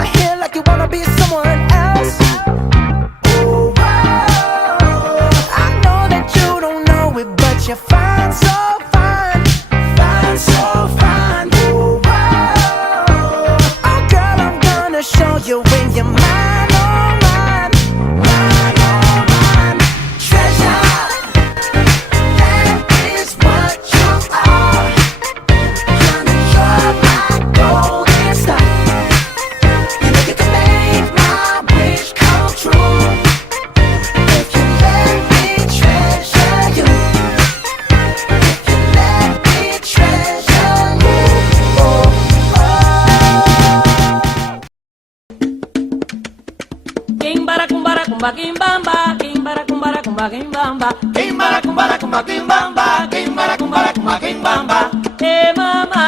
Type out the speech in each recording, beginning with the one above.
my hair like you wanna be someone else. Oh, I know that you don't know it, but you're fine, so fine, fine, so fine. Oh, girl, I'm gonna show you when you're mine, oh mine, mine, oh mine. Treasure, that is what you are. Honey, you're my golden star. You know you can make my wish come true if you let me treasure you. If you let me treasure you. Oh, King bara kumbara kumba kimbamba, king bara kumbara kumba kimbamba, king bara kumbara kumba kimbamba, king bara kumbara kumba kimbamba. Hey mama,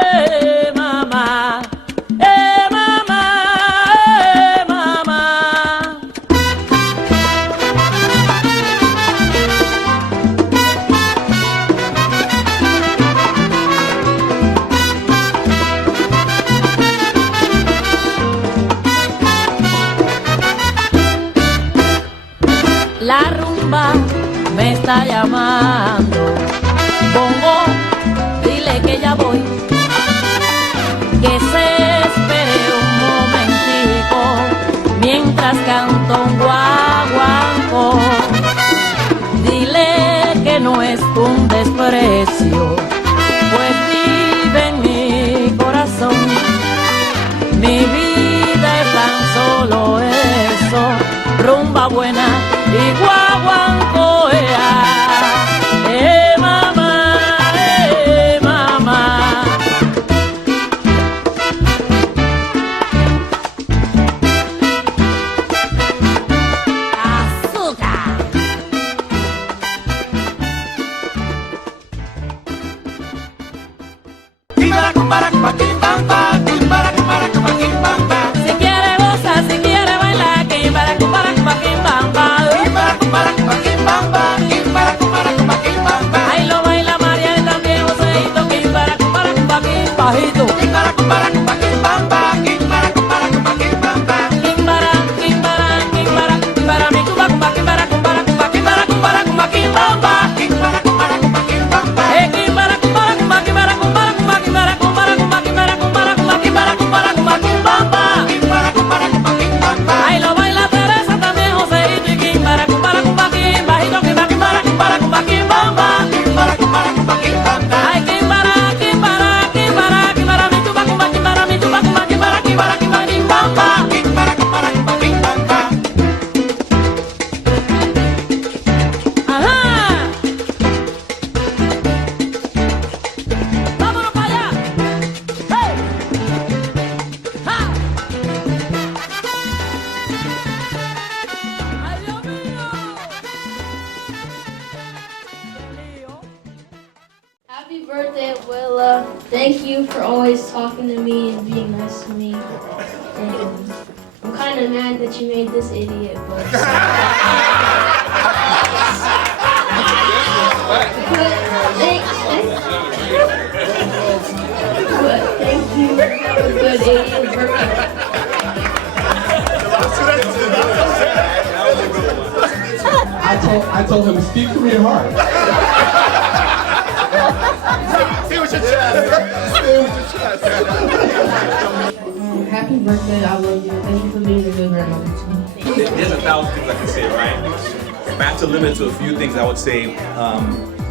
hey mama, hey mama, hey mama. La rumba me está llamando. Bongo, dile que ya voy. Que se espere un momentico mientras canto un guaguancó. Dile que no es un desprecio, pues vive en mi corazón. Mi vida es tan solo eso, rumba buena y guaguancó. Mama, mama. Azúcar. Si quiere gozar, si quiere bailar, quimbara, cumbara, cumba, quimbamba. Ahí lo baila María y también Joseito, quimbara, cumbara, cumba, quimbajito. Quimbara, quimbara, quimbara, quimbara, mi cuba, cumba, quimbara, cumbara, cumba, quimbara, cumbara, cumba, quimbamba. Quimbara, cumbara, cumba, quimbara, cumbara, cumba, quimbara, cumbara, cumba, quimbara, cumbara, cumba, quimbara, cumbara, cumba, quimbamba. Ahí lo baila Teresa también Joseito y quimbara, cumbara, cumba, quimbajito, quimbara, cumbara, cumbara, cumba, quimbamba. Ay, quimbara, quimbara, quimbara, quimbara, mi chupa, cumba, quimbara, mi chupa, cumba, quimbara, quimbara, quimbara, quimbamba. Ajá. Vámonos para allá. Hey. Ja. Ay, Dios mío. Happy birthday, Willa. Thank you for always talking to me and being nice to me. And I'm kind of mad that you made this idiot, but thank you. Have a good 80th birthday. I told him to speak from your heart. Happy birthday, I love you. Thank you for being a good grandmother to me. There's 1,000 things I can say, right? If I have to limit it to a few things, I would say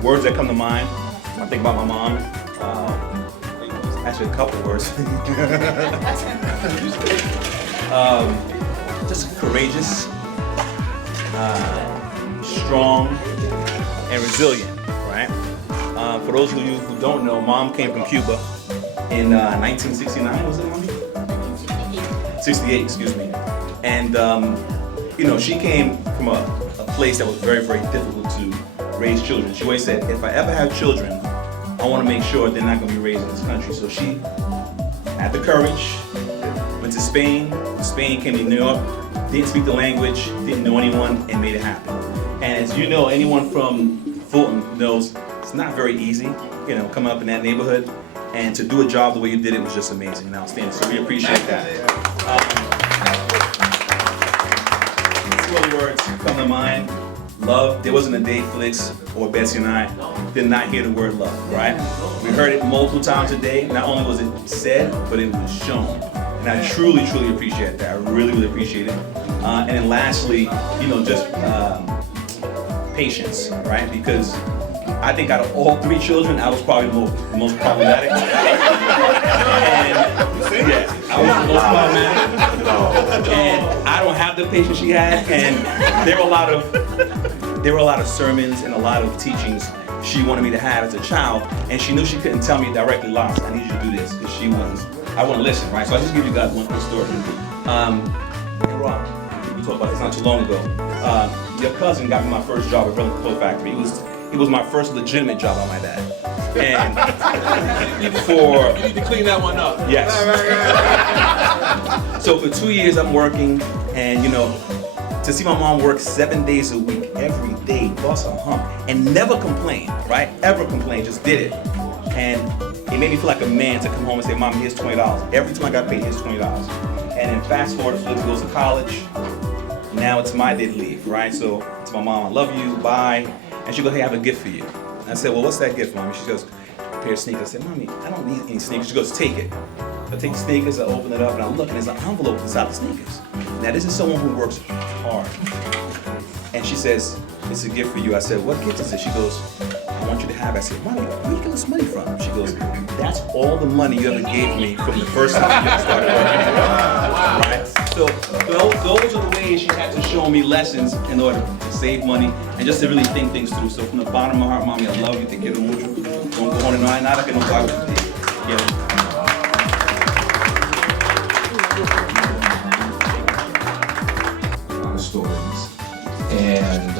words that come to mind when I think about my mom. Actually, a couple words. Just courageous, strong, and resilient, right? For those of you who don't know, Mom came from Cuba in 1969, was it, Mommy? 68, excuse me. And, you know, she came from a place that was very, very difficult to raise children. She always said, if I ever have children, I want to make sure they're not going to be raised in this country. So she had the courage, went to Spain. From Spain, came to New York, didn't speak the language, didn't know anyone, and made it happen. And as you know, anyone from Fulton knows it's not very easy, you know, coming up in that neighborhood. And to do a job the way you did it was just amazing and outstanding. So we appreciate that. come to mind. Love. There wasn't a day Felix or Betsy and I did not hear the word love, right? We heard it multiple times a day. Not only was it said, but it was shown. And I truly, truly appreciate that. I really, really appreciate it. And then lastly, just patience, right? Because I think out of all 3 children, I was probably the most problematic. And yeah, I was the most problematic. And I don't have the patience she had. And there were a lot of sermons and a lot of teachings she wanted me to have as a child, and she knew she couldn't tell me directly, Lance, I need you to do this, because I wouldn't listen, right? So I just give you guys one quick story. Hey Rob, we talked about this not too long ago. Your cousin got me my first job at Relic Clothes Factory. It was my first legitimate job on my dad. And You need to clean that one up. yes. So for 2 years I'm working, and to see my mom work 7 days a week, every day, bust a hump, and never complain, right? Ever complain, just did it. And it made me feel like a man to come home and say, Mom, here's $20. Every time I got paid, here's $20. And then fast forward, Felix goes to college. Now it's my day to leave, right? So to my mom, I love you, bye. And she goes, hey, I have a gift for you. And I said, well, what's that gift, Mommy? She goes, a pair of sneakers. I said, Mommy, I don't need any sneakers. She goes, take it. I take the sneakers, I open it up, and I look, and there's an envelope inside the sneakers. Now, this is someone who works hard. And she says, it's a gift for you. I said, what gift is it? She goes, I want you to have it. I said, Mommy, where you get this money from? She goes, that's all the money you ever gave me from the first time you ever started working. Right? So those are the ways she had to show me lessons in order to save money and just to really think things through. So from the bottom of my heart, Mommy, I love you. Te quiero mucho. Don't go on and on. Nada que no pague. Stories, and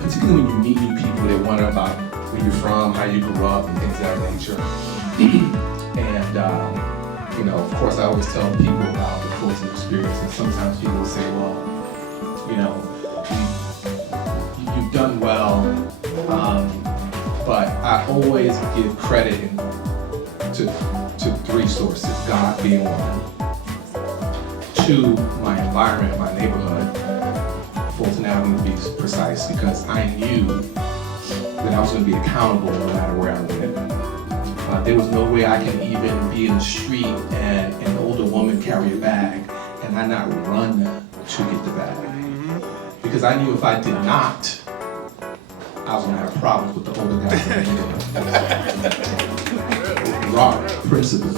particularly when you meet new people, they wonder about where you're from, how you grew up, and things of that nature. And of course, I always tell people about the Fulton experience, and sometimes people will say, well, you've done well, but I always give credit to 3 sources, God being one. 2, my environment, my neighborhood, Fulton Avenue to be precise, because I knew that I was going to be accountable no matter where I lived. There was no way I can even be in the street and an older woman carry a bag and I not run to get the bag. Because I knew if I did not, I was going to have problems with the older guys in the neighborhood. Raw principles.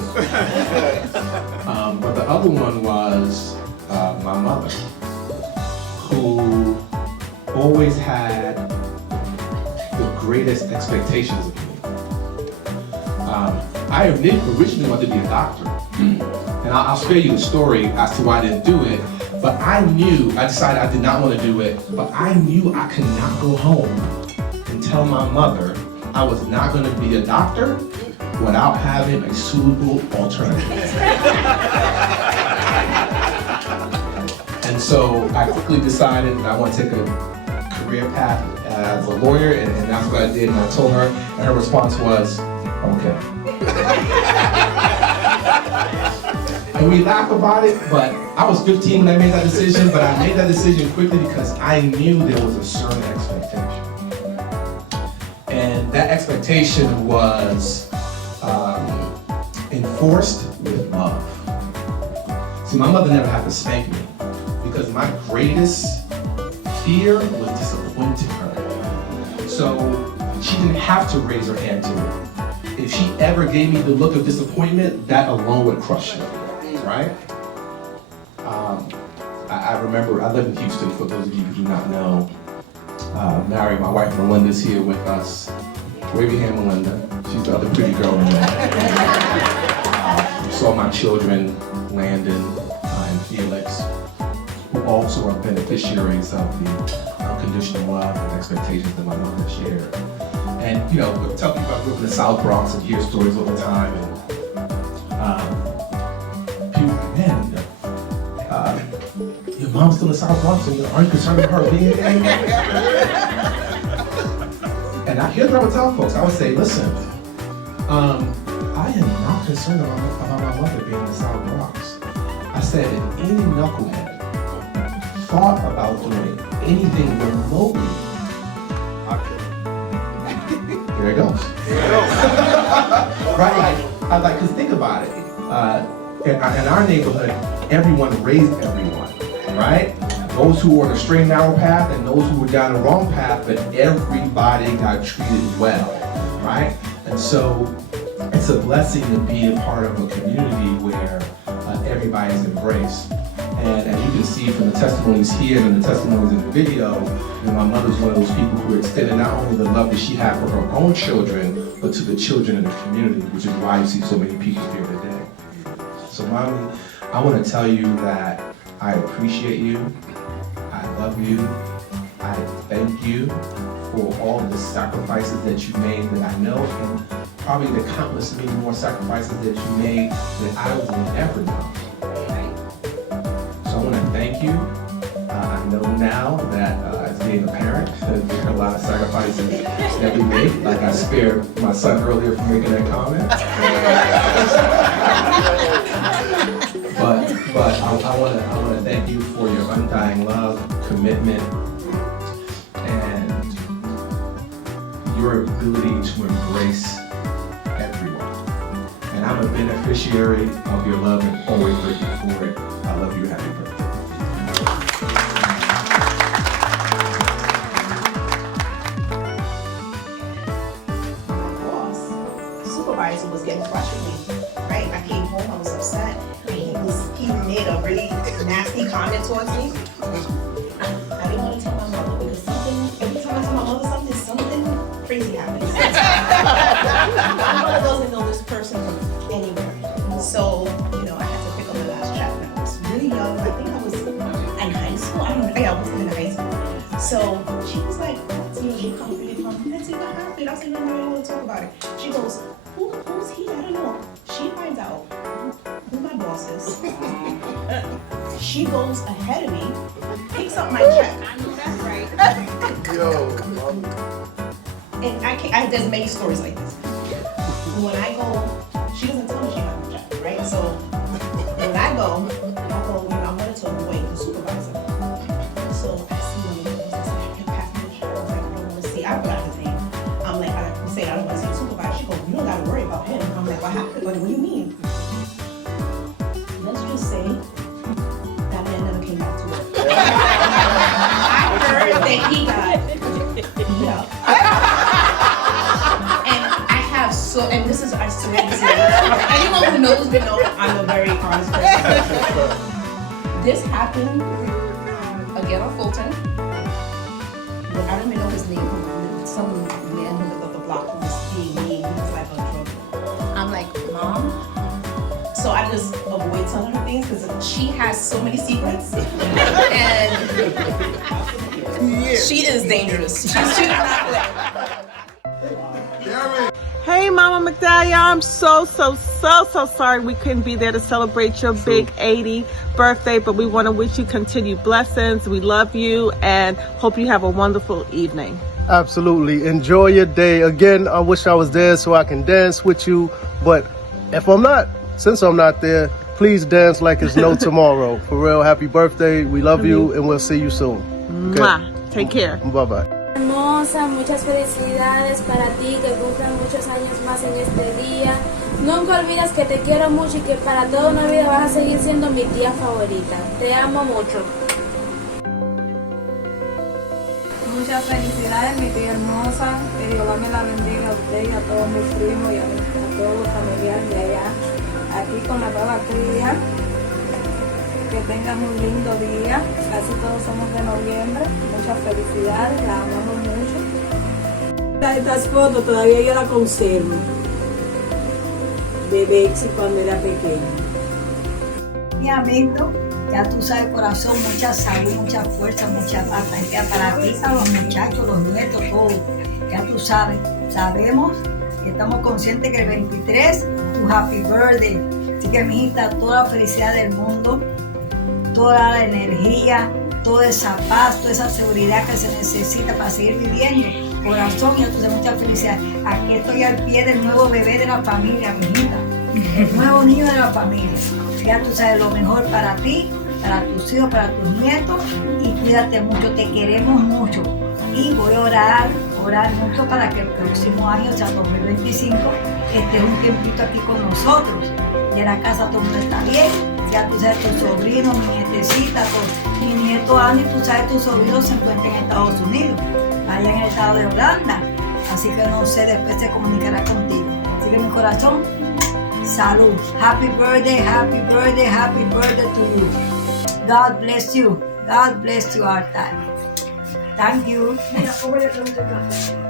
But the other one was my mother, who always had the greatest expectations of me. I originally wanted to be a doctor, and I'll spare you the story as to why I didn't do it, but I decided I did not want to do it, but I knew I could not go home and tell my mother I was not going to be a doctor without having a suitable alternative. And so I quickly decided that I want to take a career path as a lawyer, and that's what I did. And I told her, and her response was, okay. And we laugh about it, but I was 15 when I made that decision, but I made that decision quickly because I knew there was a certain expectation. And that expectation was enforced with love. See, my mother never had to spank me because my greatest fear was disappointing her. So she didn't have to raise her hand to it. If she ever gave me the look of disappointment, that alone would crush me, right? I remember, I live in Houston, for those of you who do not know. Married, my wife Melinda's here with us. Wave your hand, Melinda. She's the other pretty girl in there. Saw my children, Landon and Felix, who also are beneficiaries of the unconditional love and expectations that my mother shared. And we'll tell people I grew up in the South Bronx and hear stories all the time, and people are like, man, your mom's still in the South Bronx and aren't you concerned about her being there? And here's what I would tell folks. I would say, listen, I am not concerned about my mother being in the South Bronx. I said, if any knucklehead thought about doing anything remotely, here it goes. Right, like, cause think about it. In our neighborhood, everyone raised everyone, right? Those who were on the straight and narrow path and those who were down the wrong path, but everybody got treated well, right? And so it's a blessing to be a part of a community where everybody's embraced. And as you can see from the testimonies here and the testimonies in the video, my mother's one of those people who extended not only the love that she had for her own children, but to the children in the community, which is why you see so many people here today. So Mommy, I want to tell you that I appreciate you, I love you, I thank you for all the sacrifices that you made that I know, and probably the countless many more sacrifices that you made that I will never know. So I want to thank you. I know now that as being a parent, there are a lot of sacrifices that we make. Like I spared my son earlier from making that comment. But I want to thank you for your undying love, commitment, and your ability to embrace everyone. And I'm a beneficiary of your love and always grateful for it. I love you. Happy birthday. Supervisor was getting frustrated with me, right? I came home, I was upset, and he made a really nasty comment towards me. I didn't want to tell my mother because every time I tell my mother something crazy happens. My mother doesn't know this person from anywhere. So, I had to pick up the last chapter. I was really young, I think I was in high school. I wasn't in high school. So she was like, she comes really from, let's see what happened. I said, no, I don't want to talk about it. She goes, who's he? I don't know. She finds out who my boss is. She goes ahead of me, picks up my check. I know that's right. And there's many stories like this. When I go, she doesn't tell me she got my check, right? So when I go, I wanted to avoid the supervisor. So I see one of the pass me the check. I was like, I don't want to see. I forgot his name. I'm like, I say I don't want to see the supervisor. She goes, you don't got to worry about him. I'm like, what happened? What do you mean? Let's just say that man never came back to work. I heard that he got beat up. And this is, I swear to you, anyone who knows me knows I'm a very honest person. This happened again on Fulton. But I don't even know his name. Some man who lived up the block who was seeing me. He was like a drug. I'm like, Mom. So I just avoid telling her things because she has so many secrets. And she is dangerous. She's not like. Hey, Mama Migdalia, I'm so sorry we couldn't be there to celebrate your big 80th birthday, but we want to wish you continued blessings. We love you and hope you have a wonderful evening. Absolutely. Enjoy your day. Again, I wish I was there so I can dance with you, but since I'm not there, please dance like it's no tomorrow. For real, happy birthday. We love you and we'll see you soon. Okay? Mwah. Take care. Bye-bye. Hermosa, muchas felicidades para ti, que cumplan muchos años más en este día. Nunca olvides que te quiero mucho y que para toda una vida vas a seguir siendo mi tía favorita. Te amo mucho. Muchas felicidades, mi tía hermosa. Que Dios me la bendiga a usted y a todos mis primos y a todos los familiares de allá. Aquí con la nueva cría. Que tengan un lindo día. Casi todos somos de noviembre. Muchas felicidades, la amamos mucho. Estas fotos todavía yo la conservo. De Bexy cuando era pequeña. Mi amigo, ya tú sabes, corazón, mucha salud, mucha fuerza, mucha paz. Para ti, para los muchachos, los nietos, todos. Ya tú sabes, sabemos y estamos conscientes que el 23, tu happy birthday. Así que, mijita, toda la felicidad del mundo. Toda la energía, toda esa paz, toda esa seguridad que se necesita para seguir viviendo. Corazón, y a tu mucha felicidad. Aquí estoy al pie del nuevo bebé de la familia, mijita. El nuevo niño de la familia. Ya tú sabes lo mejor para ti para tus hijos, para tus nietos y cuídate mucho, te queremos mucho. Y voy a orar mucho para que el próximo año, o sea 2025, estés un tiempito aquí con nosotros. Ya en la casa todo el mundo está bien, ya tú sabes tus sobrinos, mi nietecita, mi nieto Andy, tú sabes tus sobrinos se encuentran en Estados Unidos, allá en el estado de Holanda. Así que no sé, después se comunicará contigo. Así que mi corazón, salud. Happy birthday, happy birthday, happy birthday to you. God bless you. God bless you, Arta. Thank you. Mira, ¿cómo le pregunto yo?